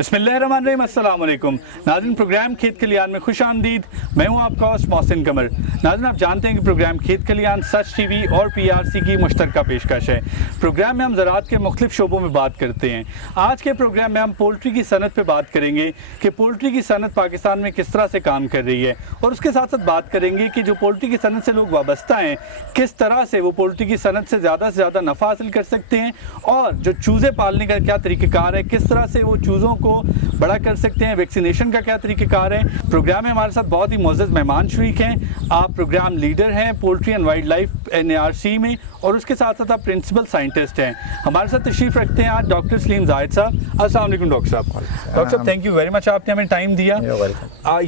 बिस्मिल्लाहिर्रहमानिर्रहीम, अस्सलाम वालेकुम। नाज़रीन, प्रोग्राम खेत खलियान में खुश आमदीद। मैं हूँ आपका होस्ट मोहसिन कमर। नाज़रीन, आप जानते हैं कि प्रोग्राम खेत खलियान सच टीवी और PRC की मुश्तरका पेशकश है। प्रोग्राम में हम ज़राअत के मुख्तलिफ शोबों में बात करते हैं। आज के प्रोग्राम में हम पोल्ट्री की सनत पर बात करेंगे कि पोल्ट्री की सनत पाकिस्तान में किस तरह से काम कर रही है, और उसके साथ साथ बात करेंगे कि जो पोल्ट्री की सनत से लोग वाबस्ता हैं, किस तरह से वो पोल्ट्री की सनत से ज़्यादा नफ़ा हासिल कर सकते हैं, और जो चूज़े पालने का क्या तरीक़ेकार है, किस तरह से वो चूज़ों को बड़ा कर सकते हैं, वैक्सीनेशन का क्या तरीक़ेकार है। प्रोग्राम में हमारे साथ बहुत ही मोअज़्ज़ज़ मेहमान शरीक हैं। आप प्रोग्राम लीडर हैं poultry and wild life NARC में, और उसके साथ साथ आप प्रिंसिपल साइंटिस्ट हैं। हमारे साथ तशरीफ़ रखते हैं आज डॉक्टर सलीम ज़ाहिद साहब। अस्सलाम वालेकुम डॉक्टर साहब। डॉक्टर साहब, थैंक यू वेरी मच, आपने हमें टाइम दिया।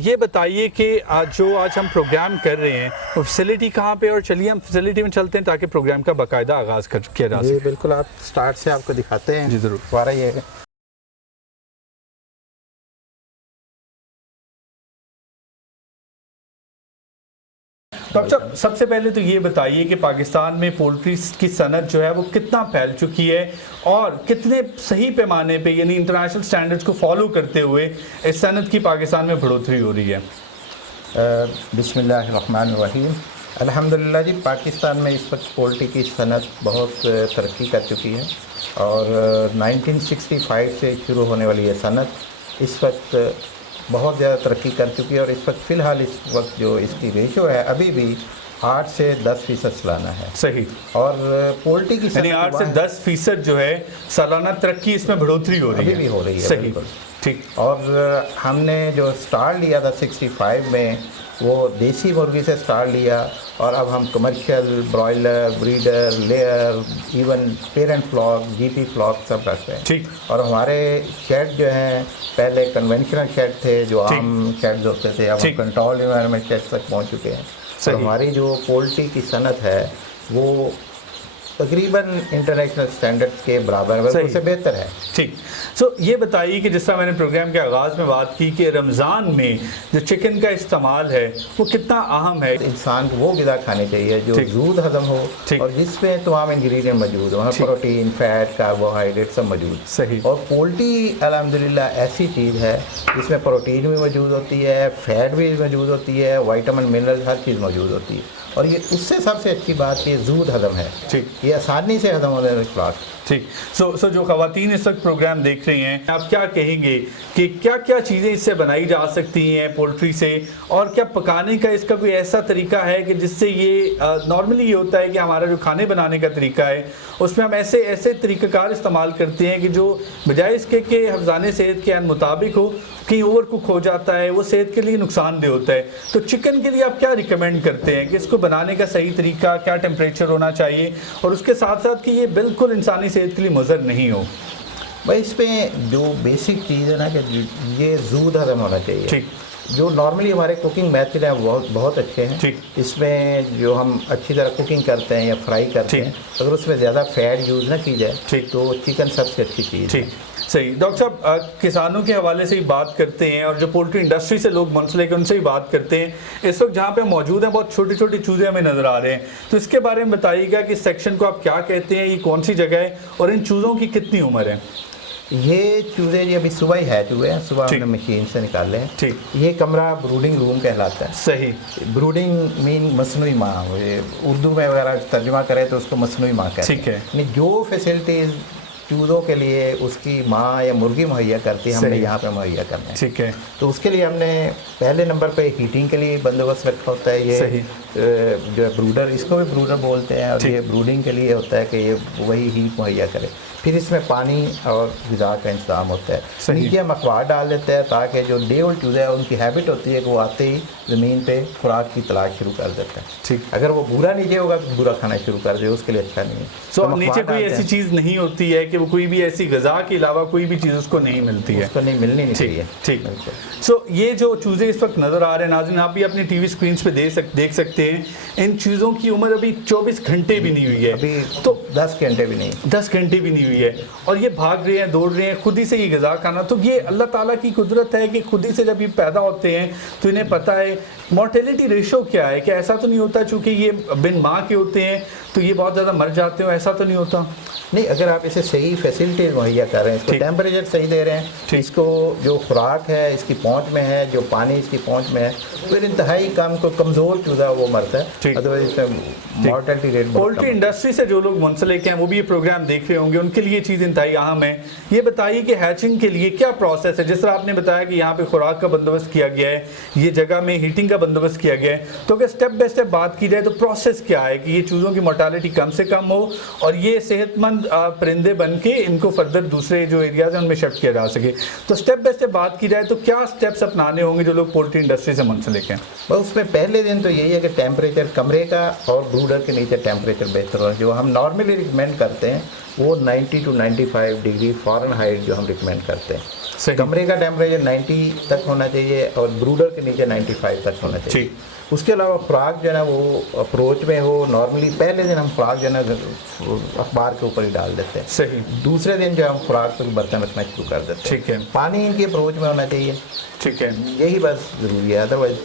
ये बताइए कि जो आज हम प्रोग्राम कर रहे हैं वो फैसिलिटी कहाँ पे, और चलिए हम फैसिलिटी में चलते हैं ताकि प्रोग्राम का बाकायदा आगाज़ किया जा सके। बिल्कुल, आप स्टार्ट से आपको दिखाते हैं। जी ज़रूर। हमारा ये डॉक्टर साहब, सबसे पहले तो ये बताइए कि पाकिस्तान में पोल्ट्री की सनत जो है वो कितना फैल चुकी है, और कितने सही पैमाने पे यानी इंटरनेशनल स्टैंडर्ड्स को फॉलो करते हुए इस सनत की पाकिस्तान में बढ़ोतरी हो रही है। बिस्मिल्लाहिर्रहमानिर्रहीम। अल्हम्दुलिल्लाह जी, पाकिस्तान में इस वक्त पोल्ट्री की सनत बहुत तरक्की कर चुकी है, और 1965 से शुरू होने वाली ये सनत इस वक्त बहुत ज़्यादा तरक्की कर चुकी है। और इस वक्त फ़िलहाल इस वक्त जो इसकी रेशो है अभी भी 8 से 10% सालाना है। सही। और पोल्ट्री की यानी 8 से 10% जो है सालाना तरक्की, इसमें बढ़ोतरी हो रही है। अभी भी हो रही है। सही, ठीक। और हमने जो स्टार्ट लिया था 65 में, वो देसी मुर्गी से स्टार्ट लिया, और अब हम commercial, broiler, breeder, layer, even parent flock, GP flock सब रखते हैं। ठीक। और हमारे शेड जो हैं, पहले कन्वेंशनल शेड थे जो आम शेड्स होते थे, अब हम कंट्रोल एनवायरनमेंट शेड तक पहुंच चुके हैं। तो हमारी जो पोल्ट्री की सनत है वो तकरीबन इंटरनेशनल स्टैंडर्ड्स के बराबर है, उससे बेहतर है। ठीक। सो ये बताइए कि जिस तरह मैंने प्रोग्राम के आगाज़ में बात की कि रमज़ान में जो चिकन का इस्तेमाल है वो कितना अहम है। इंसान को वो ग़िज़ा खानी चाहिए जो जूद हज़म हो, और जिसमें तमाम इंग्रेडिएंट मौजूद हो, प्रोटीन, फैट, कार्बोहाइड्रेट सब मौजूद। सही। और पोल्ट्री अल्हम्दुलिल्लाह ऐसी चीज़ है जिसमें प्रोटीन भी मौजूद होती है, फैट भी मौजूद होती है, विटामिन, मिनरल, हर चीज़ मौजूद होती है। और ये उससे सबसे अच्छी बात ये जूद हज़म है। ठीक। ये आसानी से हज़म होने वाली खुराक। ठीक। सो जो ख़वातीन इस वक्त प्रोग्राम देख रही हैं, आप क्या कहेंगे कि क्या क्या चीज़ें इससे बनाई जा सकती हैं पोल्ट्री से, और क्या पकाने का इसका कोई ऐसा तरीका है कि जिससे ये नॉर्मली ये होता है कि हमारा जो खाने बनाने का तरीका है उसमें हम ऐसे तरीक़ाकार इस्तेमाल करते हैं कि जो बजाय इसके कि हफ्ज़ाने सेहत के मुताबिक हो, कहीं ओवर कुक हो जाता है, वो सेहत के लिए नुकसानदेह होता है। तो चिकन के लिए आप क्या रिकमेंड करते हैं कि इसको बनाने का सही तरीका क्या, टेम्परेचर होना चाहिए, और उसके साथ साथ कि ये बिल्कुल इंसानी सेहत के लिए मुज़र नहीं हो। भाई, इसमें जो बेसिक चीज़ है ना कि ये जूद हज़म होना चाहिए। ठीक। जो नॉर्मली हमारे कुकिंग मेथड हैं बहुत अच्छे हैं। ठीक। इसमें जो हम अच्छी तरह कुकिंग करते हैं या फ्राई करते हैं, अगर उसमें ज़्यादा फैट यूज़ ना की जाए तो चिकन सबसे अच्छी चीज़ है। सही। डॉक्टर साहब, किसानों के हवाले से ही बात करते हैं, और जो पोल्ट्री इंडस्ट्री से लोग मुंसलिक हैं उनसे ही बात करते हैं। इस वक्त जहाँ पे मौजूद हैं बहुत छोटे छोटे चूज़े हमें नज़र आ रहे हैं, तो इसके बारे में बताइएगा कि इस सेक्शन को आप क्या कहते हैं, ये कौन सी जगह है, और इन चूज़ों की कितनी उम्र है। ये चूज़े जी अभी सुबह ही हैच हुए हैं, सुबह हमने मशीन से निकाले हैं। ठीक। ये कमरा ब्रूडिंग रूम कहलाता है। सही। ब्रूडिंग मीन मसनूई माँ, उर्दू में वगैरह तर्जुमा करें तो उसको मसनूई माँ कहते हैं। ठीक है। जो फैसिलिटीज़ चूज़ों के लिए उसकी माँ या मुर्गी मुहैया करती है, हमने यहाँ पे मुहैया करना है। ठीक है। तो उसके लिए हमने पहले नंबर पे हीटिंग के लिए बंदोबस्त रखा होता है। ये जो है ब्रूडर, इसको भी ब्रूडर बोलते हैं, और ये ब्रूडिंग के लिए होता है कि ये वही हीट मुहैया करे। फिर इसमें पानी और ग़िज़ा का इंतजाम होता है। नीचे हम अखबार डाल देते हैं ताकि जो डे ओल्ड चूज़े हैं उनकी हैबिट होती है कि वो आते ही ज़मीन पे खुराक की तलाश शुरू कर देता है। ठीक। अगर वो बुरा नीचे होगा तो बुरा खाना शुरू कर दे, उसके लिए अच्छा नहीं है। तो नीचे कोई ऐसी चीज़ नहीं होती है कि वो कोई भी ऐसी ग़िज़ा के अलावा कोई भी चीज़ उसको नहीं मिलती है, उसको नहीं मिलनी नहीं चाहिए। ठीक। सो ये जो चूज़े इस वक्त नज़र आ रहे हैं, नाज़रीन आप भी अपनी TV स्क्रीन पे देख सकते हैं, इन चीज़ों की उम्र अभी 24 घंटे भी नहीं हुई है, अभी तो 10 घंटे भी नहीं, 10 घंटे भी नहीं हुई है, और ये भाग रहे हैं, दौड़ रहे हैं, खुद ही से ये ग़िज़ा खाना। तो ये अल्लाह ताला की कुदरत है कि खुद ही से जब ये पैदा होते हैं तो इन्हें पता है मोर्टेलिटी रेशो क्या है? क्या ऐसा तो नहीं होता चूंकि ये बिन माँ के होते हैं तो ये बहुत ज़्यादा मर जाते हो, ऐसा तो नहीं होता? नहीं, अगर आप इसे सही फैसिलिटीज मुहैया कर रहे हैं, इसको टेम्परेचर सही दे रहे हैं, इसको जो खुराक है इसकी पहुंच में है, जो पानी इसकी पहुंच में है, फिर इंतहाई कम को कमज़ोर चूजा वो मरता है, अदरवाइज इसमें मॉर्टेलिटी रेट। पोल्ट्री इंडस्ट्री से जो लोग मुंसलिक हैं वो भी ये प्रोग्राम देख रहे होंगे, उनके लिए चीज़ इंतहाई अहम है। ये बताइए कि हैचिंग के लिए क्या प्रोसेस है? जिस तरह आपने बताया कि यहाँ पे खुराक का बंदोबस्त किया गया है, ये जगह में हीटिंग का बंदोबस्त किया गया है, तो अगर स्टेप बाय स्टेप बात की जाए तो प्रोसेस क्या है कि ये चूज़ों की मोर्टालिटी कम से कम हो और ये सेहतमंद परिंदे बन के इनको फर्दर दूसरे जो एरियाज हैं उनमें शिफ्ट किया जा सके? तो स्टेप बाय स्टेप बात की जाए तो क्या स्टेप्स अपनाने होंगे जो लोग पोल्ट्री इंडस्ट्री से मुंसलिक हैं? बस उसमें पहले दिन तो यही है कि टेम्परेचर कमरे का और ब्रूडर के नीचे टेम्परेचर बेहतर हो। जो हम नॉर्मली रिकमेंड करते हैं वो 90 to 95 डिग्री फ़ारेनहाइट जो हम रिकमेंड करते हैं। कमरे का टेम्परेचर 90 तक होना चाहिए और ब्रूडर के नीचे 95 तक होना चाहिए। उसके अलावा खुराक जो है ना वो अप्रोच में हो। नॉर्मली पहले दिन हम खुराक जो है ना अखबार के ऊपर ही डाल देते हैं। सही। दूसरे दिन जो हम खुराक पर बर्तन रखना शुरू कर देते हैं। ठीक है। पानी इनकी अप्रोच में होना चाहिए। ठीक है, यही बस ज़रूरी है, अदरवाइज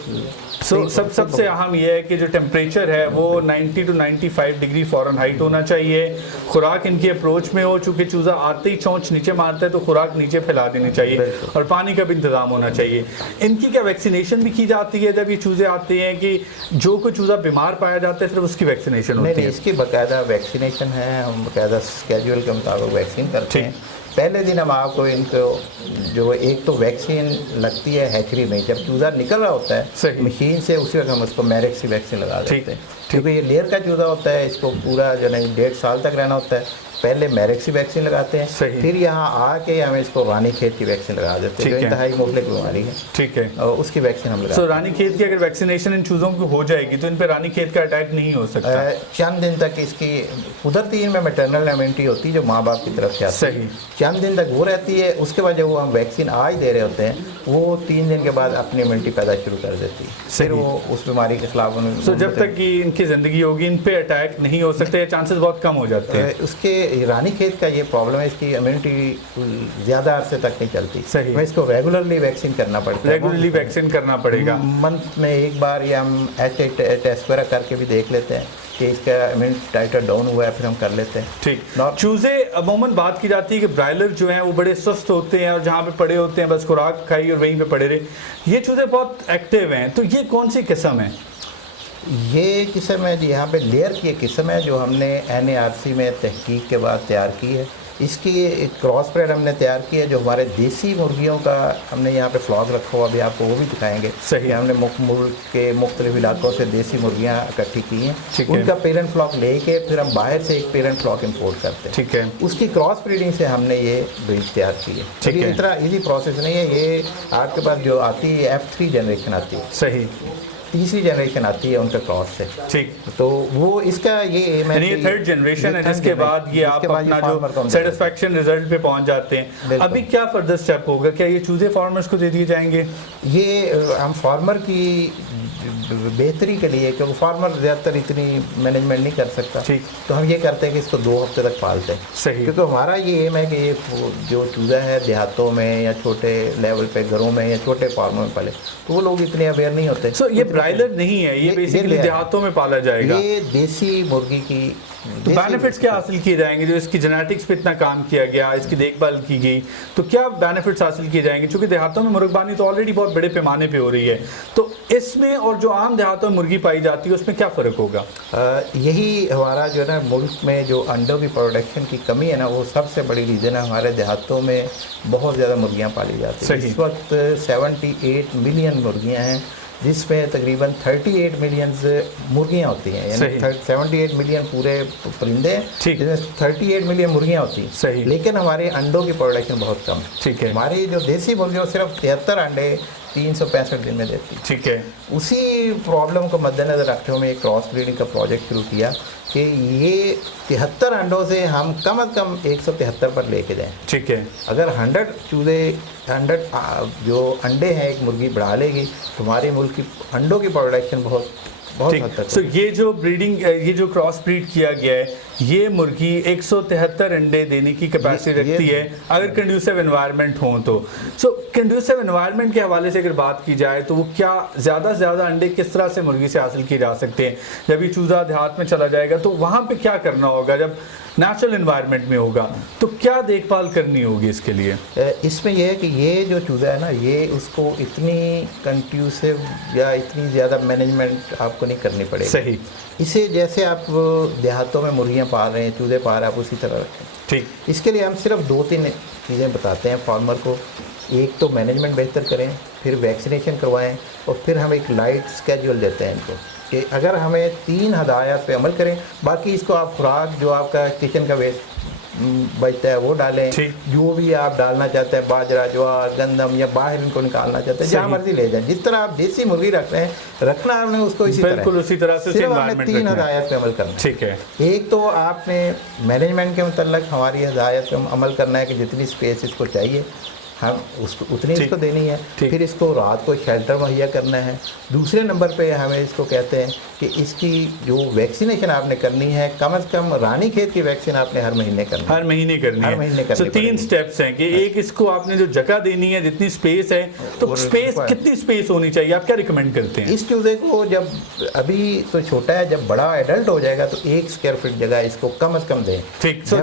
सबसे अहम यह है कि जो टेम्परेचर है वो 90 to 95 डिग्री फ़ारेनहाइट होना चाहिए। खुराक इनकी अप्रोच में हो, चूँकि चूज़ा आते ही चोंच नीचे मारता है तो खुराक नीचे फैला देनी चाहिए और पानी का भी इंतजाम होना चाहिए। इनकी क्या वैक्सीनेशन भी की जाती है जब ये चूज़े आते हैं कि जो कोई चूज़ा बीमार पाया जाता है सिर्फ उसकी वैक्सीनेशन होती है? इसकी बाकायदा वैक्सीनेशन है, हम बाकायदा स्केड्यूल के मुताबिक वैक्सीन करते हैं। पहले दिन हम आपको इनको जो एक तो वैक्सीन लगती है हैचरी में, जब चूज़ा निकल रहा होता है मशीन से उसी वक्त हम उसको मैरेक्स की वैक्सीन लगा देते हैं, क्योंकि ये लेयर का चूज़ा होता है, इसको पूरा जो है 1.5 साल तक रहना होता है। पहले मैरेक्सी वैक्सीन लगाते हैं, फिर यहाँ आके हम इसको रानी खेत की वैक्सीन लगा देते हैं, जो इंतहाई मुफ्लिक बीमारी है। ठीक है, और उसकी वैक्सीन हम लगाते हैं। रानी खेत की अगर वैक्सीनेशन इन चूज़ों को हो जाएगी तो इन पे रानी खेत का अटैक नहीं हो सकता? चंद दिन तक इसकी कुदरती इनमें मैटरनल इम्यूनिटी होती है जो माँ बाप की तरफ से आती है, चंद दिन तक वो रहती है। उसके बाद जब वो हम वैक्सीन आज दे रहे होते हैं वो 3 दिन के बाद अपनी इम्यूनिटी पैदा शुरू कर देती है, फिर वो उस बीमारी के खिलाफ। जब तक कि इनकी ज़िंदगी होगी इन पे अटैक नहीं हो सकते, चांसेस बहुत कम हो जाते हैं। उसके रानी खेत का ये प्रॉब्लम है, इसकी इम्यूनिटी ज़्यादा अरसे तक नहीं चलती। सही। मैं इसको रेगुलरली वैक्सीन करना पड़ता है, रेगुलरली वैक्सीन करना पड़ेगा। मंथ में एक बार या हम टेस्ट वगैरह करके भी देख लेते हैं कि इसका इम्यूनिटी टाइटर डाउन हुआ है, फिर हम कर लेते हैं। ठीक। चूज़े अमूमन बात की जाती है कि ब्रायलर जो हैं वो बड़े सुस्त होते हैं और जहाँ पे पड़े होते हैं बस खुराक खाई और वहीं पे पड़े रहे। ये चूज़े बहुत एक्टिव हैं, तो ये कौन सी किस्म है? ये किस्म है जी, यहाँ पे लेयर की एक किस्म है जो हमने NARC में तहकीक के बाद तैयार की है। इसकी एक क्रॉस ब्रीड हमने तैयार की है जो हमारे देसी मुर्गियों का हमने यहाँ पे फ्लॉक रखा हुआ, अभी आपको वो भी दिखाएंगे। सही। हमने मुल्क के मुख्तलिफ इलाकों से देसी मुर्गियाँ इकट्ठी की हैं, उनका पेरेंट फ्लॉक लेके फिर हम बाहर से एक पेरेंट फ्लॉक इंपोर्ट करते हैं। ठीक है। उसकी क्रॉस ब्रीडिंग से हमने ये ब्रीड तैयार की है। ठीक है। इतना ईजी प्रोसेस नहीं है, ये आपके पास जो आती है F3 जनरेशन आती है। सही। तीसरी जनरेशन आती है उनके क्रॉस से। ठीक। तो वो इसका ये एम है, ये थर्ड जनरेशन है जिसके बाद ये आप अपना जो सेटिस्फैक्शन रिजल्ट पे पहुंच जाते हैं। अभी क्या फर्दर स्टेप होगा? क्या ये चूजे फार्मर्स को दे दिए जाएंगे? ये हम फार्मर की बेहतरी के लिए, क्योंकि फार्मर ज़्यादातर इतनी मैनेजमेंट नहीं कर सकता, ठीक, तो हम ये करते हैं कि इसको 2 हफ्ते तक पालते हैं। सही। क्योंकि हमारा ये एम है कि ये जो चूज़ा है देहातों में या छोटे लेवल पे घरों में या छोटे फार्मों में पाले, तो वो लोग इतने अवेयर नहीं होते। ये ब्रायलर नहीं है, ये बेसिकली देहातों में पाला जाएगा। ये देसी मुर्गी की तो बेनिफिट्स क्या हासिल किए जाएंगे? जो इसकी जेनेटिक्स पे इतना काम किया गया, इसकी देखभाल की गई, तो क्या बेनिफिट्स हासिल किए जाएंगे? क्योंकि देहातों में मुर्गबानी तो ऑलरेडी बहुत बड़े पैमाने पे हो रही है, तो इसमें और जो आम देहातों में मुर्गी पाई जाती है उसमें क्या फ़र्क होगा? यही हमारा जो है ना मुल्क में जो अंडों की प्रोडक्शन की कमी है ना, वो सबसे बड़ी रीज़न है। हमारे देहातों में बहुत ज़्यादा मुर्गियाँ पाली जाती हैं। इस वक्त 78 मिलियन मुर्गियाँ हैं, जिसमें तकरीबन 38 मिलियन मुर्गियाँ होती हैं, यानी 78 मिलियन पूरे परिंदे, जिसमें 38 मिलियन मुर्गियाँ होती हैं। सही। लेकिन हमारे अंडों की प्रोडक्शन बहुत कम है। ठीक है। हमारी जो देसी मुर्गियाँ सिर्फ 73 अंडे 365 दिन में देती है। ठीक है। उसी प्रॉब्लम को मद्देनजर रखते हुए एक क्रॉस ब्रीडिंग का प्रोजेक्ट शुरू किया कि ये 73 अंडों से हम कम से कम 173 पर लेके जाएं। ठीक है। अगर 100 चूजे 100 जो अंडे हैं एक मुर्गी बढ़ा लेगी तो हमारे मुल्क की अंडों की प्रोडक्शन बहुत हद तक। सो ये जो ब्रीडिंग, ये जो क्रॉस ब्रीड किया गया है, ये मुर्गी 173 अंडे देने की कैपेसिटी रखती है अगर कंड्यूसिव एनवायरनमेंट हो तो। सो कंड्यूसिव एनवायरनमेंट के हवाले से अगर बात की जाए तो वो क्या ज़्यादा से ज़्यादा अंडे किस तरह से मुर्गी से हासिल किए जा सकते हैं? जब ये चूज़ा देहात में चला जाएगा तो वहाँ पे क्या करना होगा? जब नेचुरल एनवायरनमेंट में होगा तो क्या देखभाल करनी होगी इसके लिए? इसमें यह है कि ये जो चूज़ा है ना, ये उसको इतनी कंड्यूसिव या इतनी ज़्यादा मैनेजमेंट आपको नहीं करनी पड़ेगी। सही। इसे जैसे आप देहातों में मुर्गियाँ पाल रहे हैं, चूज़े पाल रहे हैं, आप उसी तरह रखें। ठीक। इसके लिए हम सिर्फ 2-3 चीज़ें बताते हैं फार्मर को। एक तो मैनेजमेंट बेहतर करें, फिर वैक्सीनेशन करवाएं, और फिर हम एक लाइट स्केड्यूल देते हैं इनको कि अगर हमें 3 हदायत पे अमल करें, बाकी इसको आप खुराक जो आपका किचन का वेस्ट बचता है वो डालें, जो भी आप डालना चाहते हैं बाजरा, ज्वार, गंदम, या बाहर इनको निकालना चाहते हैं जहाँ मर्जी ले जाएं। जिस तरह आप देसी मुर्गी रख रहे हैं, रखना आपने उसको इसी तरह, बिल्कुल उसी तरह से। सिर्फ आपने 3 हदायत पे अमल करना। ठीक है। एक तो आपने मैनेजमेंट के मतलब हमारी हदायत पे अमल करना है कि जितनी स्पेस इसको चाहिए हम उसको उतनी इसको देनी है। फिर इसको रात को शेल्टर मुहैया करना है। दूसरे नंबर पे हमें इसको कहते हैं कि इसकी जो वैक्सीनेशन आपने करनी है, कम से कम रानीखेत की वैक्सीन आपने हर महीने करनी है। हर महीने करनी है। हर महीने करनी है। 3 स्टेप्स हैं कि एक इसको आपने जो जगह देनी है, जितनी स्पेस है, तो स्पेस कितनी स्पेस होनी चाहिए, आप क्या रिकमेंड करते हैं? इस चूजे को जब अभी तो छोटा है, जब बड़ा एडल्ट हो जाएगा तो 1 स्क्वायर फीट जगह इसको कम से कम दें। ठीक। सो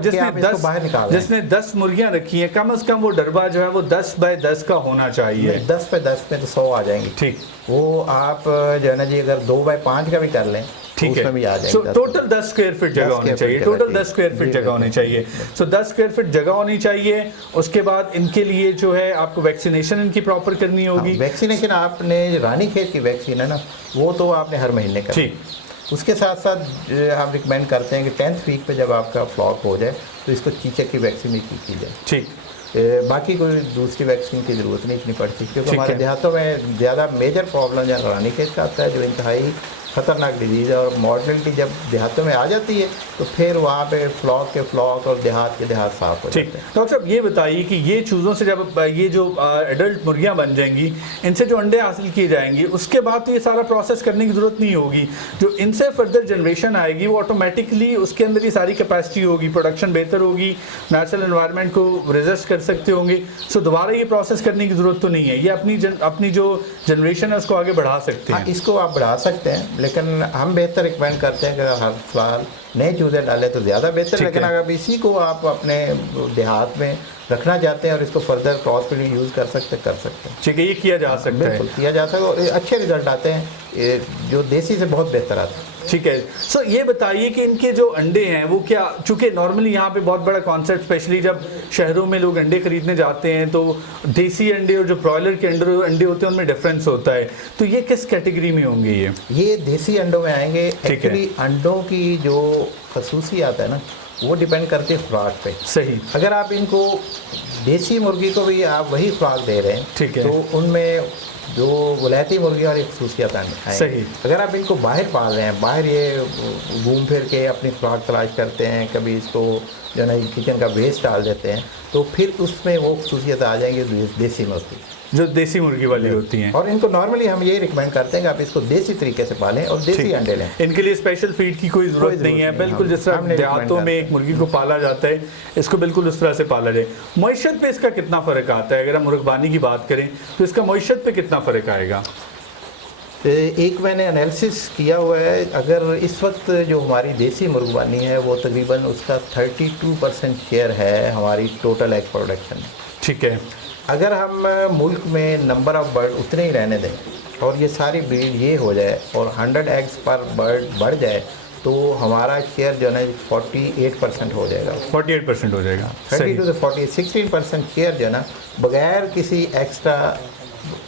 जिसने 10 मुर्गियां रखी हैं, कम से कम वो डरबा जो है वो 10 बाय 10 का होना चाहिए। 10 बाय 10 में तो 100 आ जाएंगे। ठीक। वो आप जो है ना जी, अगर 2 बाय 5 का भी कर लें, ठीक है, भी आ जाएंगे। टोटल 10 स्क्वायर फीट जगह होनी चाहिए। टोटल 10 स्क्वायर फीट जगह होनी चाहिए। सो 10 स्क्वायर फीट जगह होनी चाहिए। उसके बाद इनके लिए जो है आपको वैक्सीनेशन इनकी प्रॉपर करनी होगी। वैक्सीनेशन आपने रानीखेत की वैक्सीन है ना, वो तो आपने हर महीने करनी। ठीक। उसके साथ साथ हम रिकमेंड करते हैं कि 10th वीक पे जब आपका फ्लॉक हो जाए तो इसको चीचक की वैक्सीन भी की जाए। ठीक। बाकी कोई दूसरी वैक्सीन की ज़रूरत नहीं इतनी पड़ती, क्योंकि हमारे देहातों में ज़्यादा मेजर प्रॉब्लम जो रानीखेत का आता है, जो इंतहाई ख़तरनाक डिजीज़ है, और मॉर्टलिटी जब देहातों में आ जाती है तो फिर वहाँ पे फ्लॉक के फ्लॉक और देहात के देहात साफ हो जाते हैं। डॉक्टर साहब ये बताइए कि ये चूज़ों से जब ये जो एडल्ट मुर्गियाँ बन जाएंगी, इनसे जो अंडे हासिल किए जाएंगे, उसके बाद तो ये सारा प्रोसेस करने की ज़रूरत नहीं होगी। जो इनसे फर्दर जनरेशन आएगी वो ऑटोमेटिकली उसके अंदर ये सारी कैपेसिटी होगी, प्रोडक्शन बेहतर होगी, नेचुरल एनवायरनमेंट को रेजिस्ट कर सकते होंगे। सो दोबारा ये प्रोसेस करने की ज़रूरत तो नहीं है, ये अपनी जो जनरेशन है उसको आगे बढ़ा सकते हैं। इसको आप बढ़ा सकते हैं, लेकिन हम बेहतर रिकमेंड करते हैं कि हर फिलहाल नए चूज़े डालें तो ज़्यादा बेहतर। लेकिन अगर इसी को आप अपने देहात में रखना चाहते हैं और इसको फर्दर क्रॉस ब्रीडिंग यूज़ कर सकते हैं। ठीक है, ये किया जा सकता है। बिल्कुल किया जा सकता है, और अच्छे रिजल्ट आते हैं, जो देसी से बहुत बेहतर आते हैं। ठीक है। सो ये बताइए कि इनके जो अंडे हैं वो क्या, चूंकि नॉर्मली यहाँ पे बहुत बड़ा कॉन्सेप्ट, स्पेशली जब शहरों में लोग अंडे खरीदने जाते हैं तो देसी अंडे और जो ब्रॉयलर के अंडे होते हैं उनमें डिफरेंस होता है, तो ये किस कैटेगरी में होंगे? ये देसी अंडों में आएंगे। एक्चुअली अंडों की जो खसूसियात है ना, वो डिपेंड करती है खुराक पे। सही। अगर आप इनको देसी मुर्गी को भी आप वही खुराक दे रहे हैं, ठीक है, तो उनमें जो वलैती मुर्गी वाली खसूसियात आएंगी। सही। अगर आप इनको बाहर पाल रहे हैं, बाहर ये घूम फिर के अपनी खुराक तलाश करते हैं, कभी इसको जो है किचन का वेस्ट डाल देते हैं, तो फिर उसमें वो खसूसियत आ जाएंगी देसी मुर्गी, जो देसी मुर्गी वाली होती हैं। और इनको नॉर्मली हम ये रिकमेंड करते हैं कि आप इसको देसी तरीके से पालें और देसी अंडे लें। इनके लिए स्पेशल फीड की कोई ज़रूरत नहीं है। बिल्कुल जिस तरह देहातों में एक मुर्गी को पाला जाता है, इसको बिल्कुल उस तरह से पाला जाए। मईशत पे इसका कितना फ़र्क आता है? अगर हम मुर्गबानी की बात करें तो इसका मईशत पे कितना फ़र्क आएगा? एक मैंने एनालिसिस किया हुआ है, अगर इस वक्त जो हमारी देसी मुर्गबानी है वो तकरीबन उसका 32% शेयर है हमारी टोटल एग प्रोडक्शन। ठीक है। अगर हम मुल्क में नंबर ऑफ बर्ड उतने ही रहने दें और ये सारी ब्रीड ये हो जाए और 100 एग्स पर बर्ड बढ़ जाए, तो हमारा शेयर जो है 48% हो जाएगा। 48% हो जाएगा। 30 to 40, 16% शेयर जो है ना, बगैर किसी एक्स्ट्रा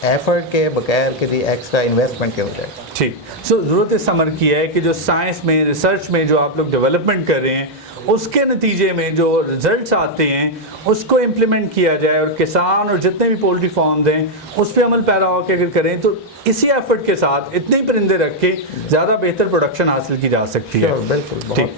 एफर्ट के, बगैर किसी एक्स्ट्रा इन्वेस्टमेंट के हो जाएगा। ठीक। सो ज़रूरत इस समर की है कि जो साइंस में, रिसर्च में जो आप लोग डेवलपमेंट कर रहे हैं, उसके नतीजे में जो रिजल्ट्स आते हैं उसको इम्प्लीमेंट किया जाए और किसान और जितने भी पोल्ट्री फार्म्स हैं उस पर अमल पैरा होकर अगर करें तो इसी एफर्ट के साथ इतने ही परिंदे रख के ज़्यादा बेहतर प्रोडक्शन हासिल की जा सकती है। बिल्कुल। ठीक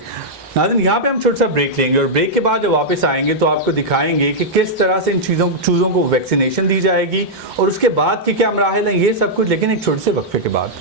नाज़रीन, यहाँ पे हम छोटा सा ब्रेक लेंगे और ब्रेक के बाद जब वापस आएंगे तो आपको दिखाएंगे कि किस तरह से इन चूज़ों को वैक्सीनेशन दी जाएगी और उसके बाद के क्या मराहिल हैं, ये सब कुछ, लेकिन एक छोटे से वक्फे के बाद।